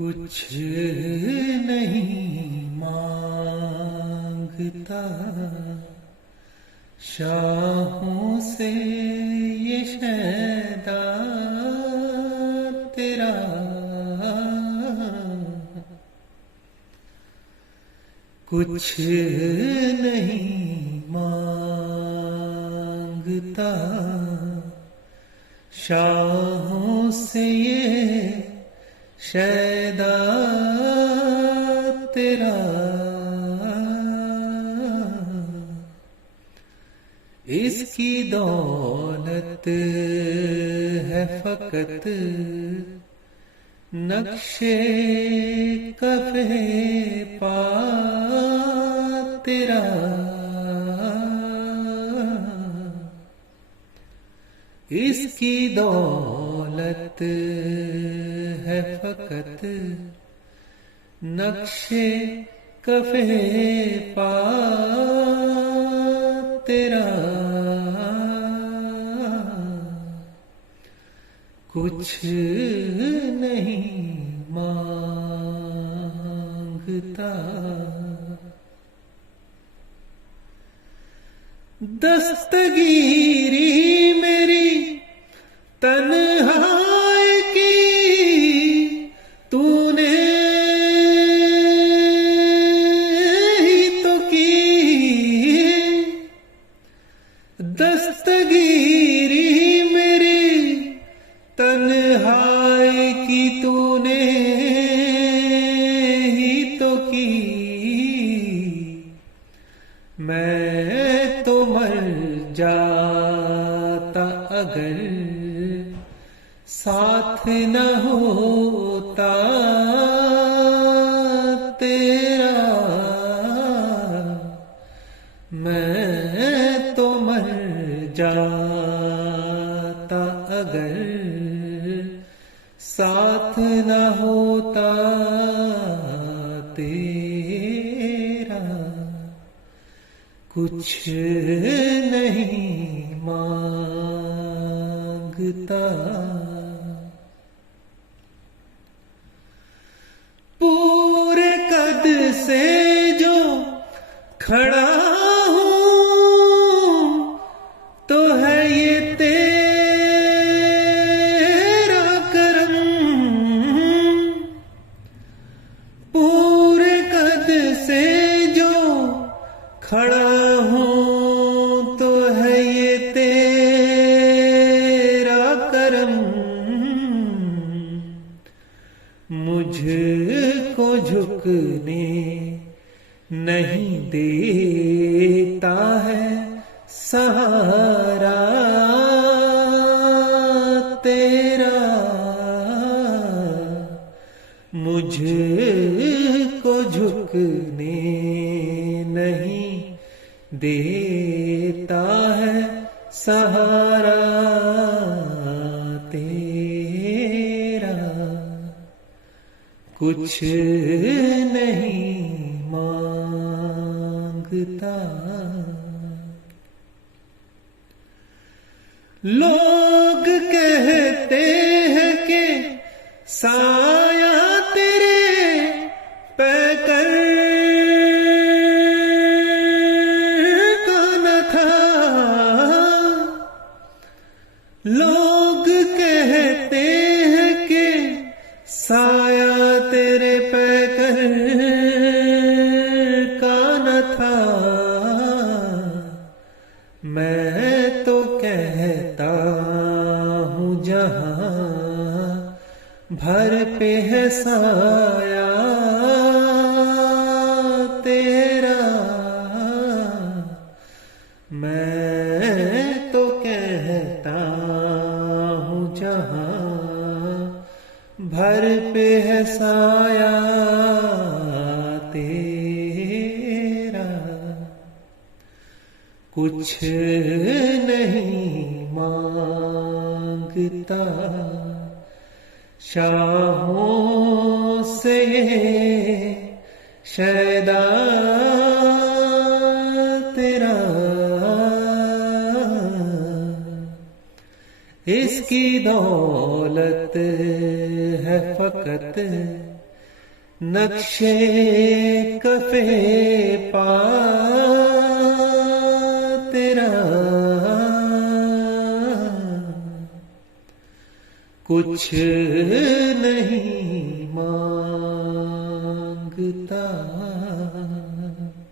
कुछ नहीं मांगता शाहों से ये शैदा तेरा, कुछ नहीं मांगता शाहों से ये शैदा तेरा। इसकी दौलत है फकत नक्शे कफ़े पा तेरा। इसकी दौलत है फकत नक्शे कफ़े पा तेरा। कुछ नहीं मांगता। दस्तगीरी मेरी तन्हाई की तूने ही तो की। दस्तगीरी मेरी तन्हाई की तूने ही तो की। मैं तो मर जाता अगर साथ न होता तेरा। मैं तो मर जाता अगर साथ न होता तेरा। कुछ नहीं मांगता। पूरे कद से जो खड़ा हूं तो है ये तेरा करम। पूरे कद से जो खड़ा हूं तो है ये तेरा करम। मुझको झुकने नहीं देता है सहारा तेरा। मुझको झुकने नहीं देता है सहारा तेरा। कुछ नहीं मांगता। लोग कहते हैं कि साया तेरे पैकर का न था। लोग कहते हैं कि साया तेरे पैकर का न था। मैं तो कहता हूँ जहां भर पे है साया तेरा। मैं तो कहता हूँ जहां भर पे है साया तेरा। कुछ नहीं मांगता शाहों से शैदा तेरा। इसकी दौलत है फकत नक्शे कफे पा तेरा कुछ नहीं मांगता।